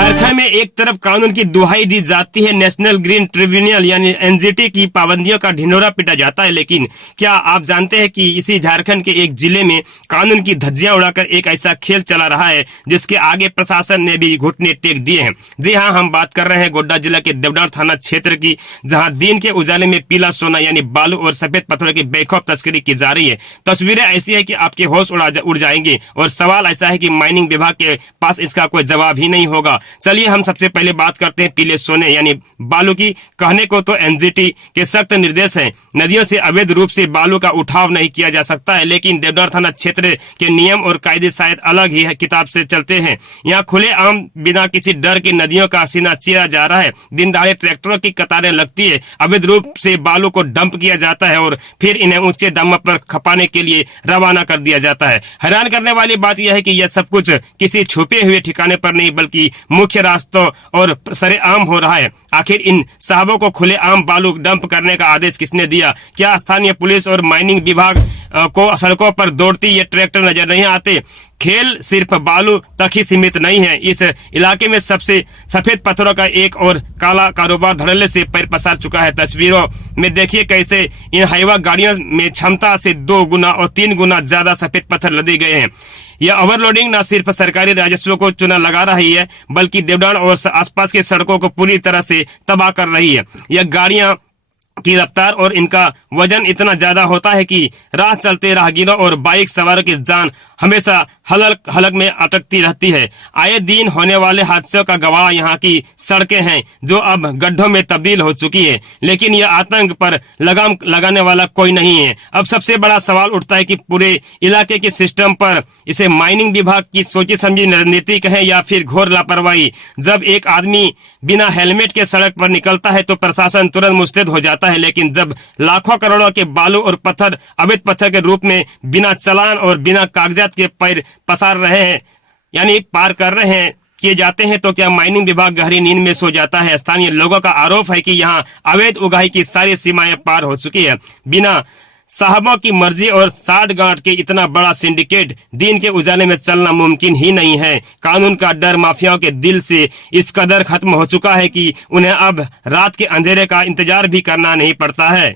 झारखंड में एक तरफ कानून की दुहाई दी जाती है, नेशनल ग्रीन ट्रिब्यूनल यानी एनजीटी की पाबंदियों का ढिंढोरा पीटा जाता है, लेकिन क्या आप जानते हैं कि इसी झारखंड के एक जिले में कानून की धज्जियां उड़ाकर एक ऐसा खेल चला रहा है जिसके आगे प्रशासन ने भी घुटने टेक दिए हैं। जी हां, हम बात कर रहे हैं गोड्डा जिला के देवडार थाना क्षेत्र की, जहां दिन के उजाले में पीला सोना यानी बालू और सफेद पत्थरों की बेखौफ तस्करी की जा रही है। तस्वीरें ऐसी है कि आपके होश उड़ जाएंगे और सवाल ऐसा है कि माइनिंग विभाग के पास इसका कोई जवाब ही नहीं होगा। चलिए हम सबसे पहले बात करते हैं पीले सोने यानी बालू की। कहने को तो एनजीटी के सख्त निर्देश हैं, नदियों से अवैध रूप से बालू का उठाव नहीं किया जा सकता है, लेकिन देवदार थाना क्षेत्र के नियम और कायदे शायद अलग ही किताब से चलते हैं। यहाँ खुलेआम बिना किसी डर के नदियों का सीना चीरा जा रहा है। दिन दहाड़े ट्रैक्टरों की कतारें लगती है, अवैध रूप से बालू को डंप किया जाता है और फिर इन्हें ऊंचे दामों पर खपाने के लिए रवाना कर दिया जाता है। हैरान करने वाली बात यह है कि यह सब कुछ किसी छुपे हुए ठिकाने पर नहीं बल्कि मुख्य रास्तों और सरेआम हो रहा है। आखिर इन साहबों को खुलेआम बालू डंप करने का आदेश किसने दिया? क्या स्थानीय पुलिस और माइनिंग विभाग को सड़कों पर दौड़ती ये ट्रैक्टर नजर नहीं आते? खेल सिर्फ बालू तक ही सीमित नहीं है, इस इलाके में सबसे सफेद पत्थरों का एक और काला कारोबार धड़ल्ले से पैर पसार चुका है। तस्वीरों में देखिए कैसे इन हाईवा गाड़ियों में क्षमता से 2 गुना और 3 गुना ज्यादा सफेद पत्थर लदे गए हैं। यह ओवरलोडिंग न सिर्फ सरकारी राजस्व को चुना लगा रही है बल्कि देवडार और आसपास के सड़कों को पूरी तरह से तबाह कर रही है। यह गाड़ियां की रफ्तार और इनका वजन इतना ज्यादा होता है कि राह चलते राहगीरों और बाइक सवारों की जान हमेशा हलक हलक में अटकती रहती है। आए दिन होने वाले हादसों का गवाह यहाँ की सड़कें हैं जो अब गड्ढों में तब्दील हो चुकी है, लेकिन यह आतंक पर लगाम लगाने वाला कोई नहीं है। अब सबसे बड़ा सवाल उठता है कि पूरे इलाके के सिस्टम पर इसे माइनिंग विभाग की सोची समझी रणनीति कहें या फिर घोर लापरवाही। जब एक आदमी बिना हेलमेट के सड़क पर निकलता है तो प्रशासन तुरंत मुस्तैद हो जाता है, लेकिन जब लाखों करोड़ों के बालू और पत्थर अवैध पत्थर के रूप में बिना चालान और बिना कागजात के पैर पसार रहे हैं यानी पार कर रहे हैं किए जाते हैं, तो क्या माइनिंग विभाग गहरी नींद में सो जाता है? स्थानीय लोगों का आरोप है कि यहाँ अवैध उगाही की सारी सीमाएं पार हो चुकी है। बिना साहबों की मर्जी और साठ गांठ के इतना बड़ा सिंडिकेट दिन के उजाले में चलना मुमकिन ही नहीं है। कानून का डर माफियाओं के दिल से इस कदर खत्म हो चुका है कि उन्हें अब रात के अंधेरे का इंतजार भी करना नहीं पड़ता है।